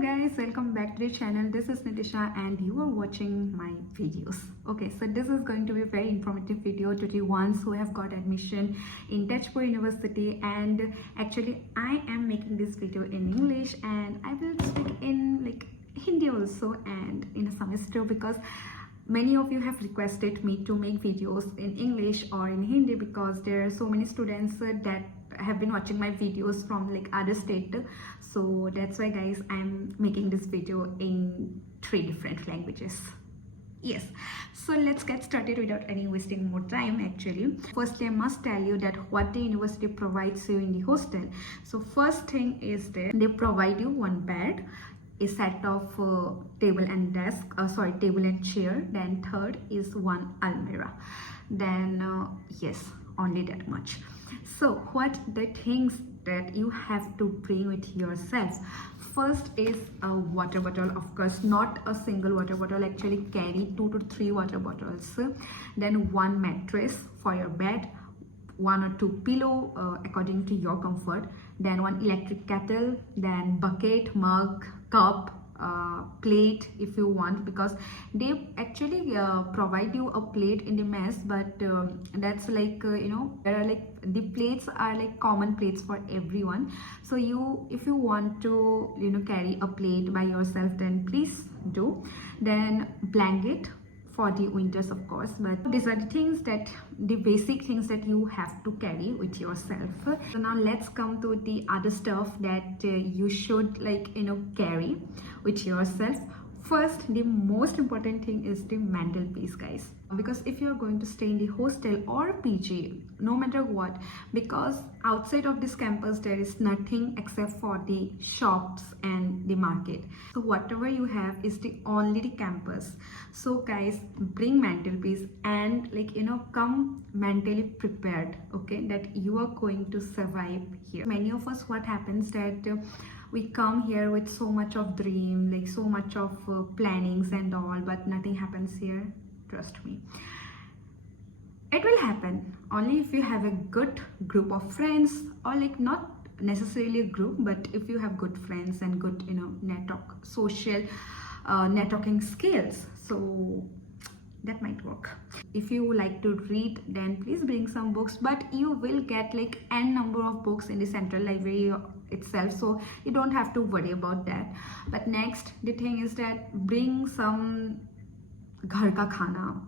guys, welcome back to the channel. This is Nitisha and you are watching my videos. Okay, so this is going to be a very informative video to the ones who have got admission in Tezpur University, and actually I am making this video in English and I will speak in Hindi also and in a semester, because many of you have requested me to make videos in English or in Hindi because there are so many students that have been watching my videos from other state. So that's why guys, I'm making this video in 3 different languages. Yes, so let's get started without any wasting more time. Actually, firstly I must tell you that what the university provides you in the hostel. So first thing is that they provide you one bed, a set of table and table and chair. Then third is one almirah. Then yes, only that much. So what the things that you have to bring with yourself? First is a water bottle, of course, not a single water bottle. Actually carry 2 to 3 water bottles. Then one mattress for your bed, 1 or 2 pillow according to your comfort. Then one electric kettle, then bucket, mug, cup, plate if you want, because they actually provide you a plate in the mess, but that's there are the plates are common plates for everyone. So if you want to carry a plate by yourself, then please do. Then blanket for the winters, of course, but these are the basic things that you have to carry with yourself. So now let's come to the other stuff that you should carry with yourself. First, the most important thing is the mental peace, guys, because if you are going to stay in the hostel or PG, no matter what, because outside of this campus there is nothing except for the shops and the market. So whatever you have is only the campus. So guys, bring mental peace and come mentally prepared, okay, that you are going to survive here. Many of us, what happens that we come here with so much of dream, so much of plannings and all, but nothing happens here. Trust me, it will happen only if you have a good group of friends, or not necessarily a group, but if you have good friends and good social networking skills. So that might work. If you like to read, then please bring some books, but you will get n number of books in the central library itself, so you don't have to worry about that. But next, the thing is that bring some ghar ka khana,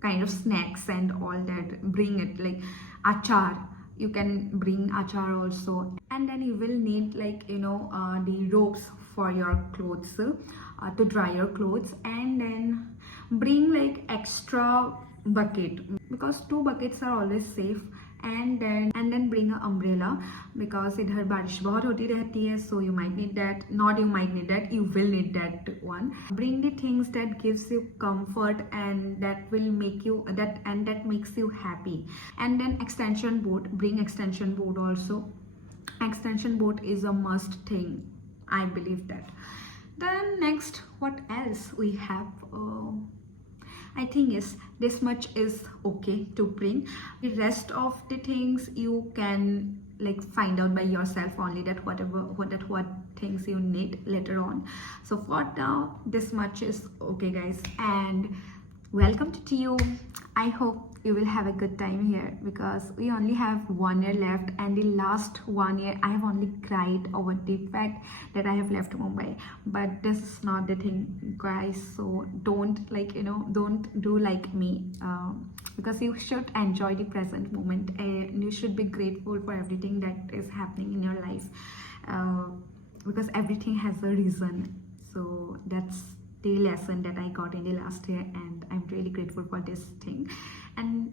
kind of snacks and all that. Bring it, achar. You can bring achar also. And then you will need the ropes for your clothes, to dry your clothes. And then bring extra bucket, because 2 buckets are always safe. And then bring an umbrella, because idhar barish bahut hoti rehti hai, so you might need that. Not you might need that, you will need that one. Bring the things that gives you comfort and that will make you that makes you happy. And then extension board, bring extension board also. Extension board is a must thing, I believe that. Then next, what else we have? I think yes, this much is okay to bring. The rest of the things you can find out by yourself only, that what things you need later on. So for now, this much is okay, guys, and welcome to TU. I hope you will have a good time here, because we only have 1 year left, and the last 1 year I have only cried over the fact that I have left Mumbai. But this is not the thing, guys, so don't don't do like me, because you should enjoy the present moment and you should be grateful for everything that is happening in your life, because everything has a reason. So that's the lesson that I got in the last year, and I'm really grateful for this thing. And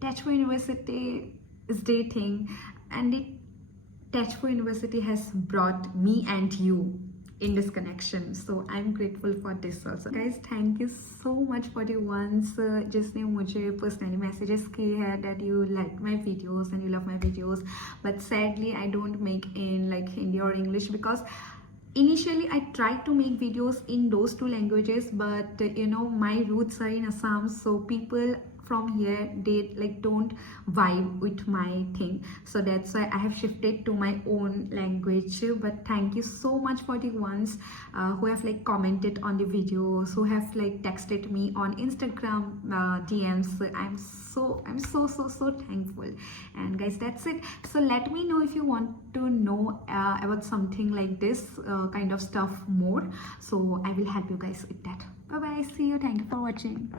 Tezpur University is the thing, and the Tezpur University has brought me and you in this connection, so I'm grateful for this also. Guys, thank you so much for the ones जिसने मुझे personally messages किए हैं that you like my videos and you love my videos. But sadly I don't make in Hindi or English, because initially I tried to make videos in those 2 languages, but my roots are in Assam, so people from here they like don't vibe with my thing, so that's why I have shifted to my own language. But thank you so much for the ones who have like commented on the videos, who have like texted me on Instagram DMs. I'm so thankful. And guys, that's it. So let me know if you want to know about something like this kind of stuff more, so I will help you guys with that. Bye bye, see you, thank you for watching.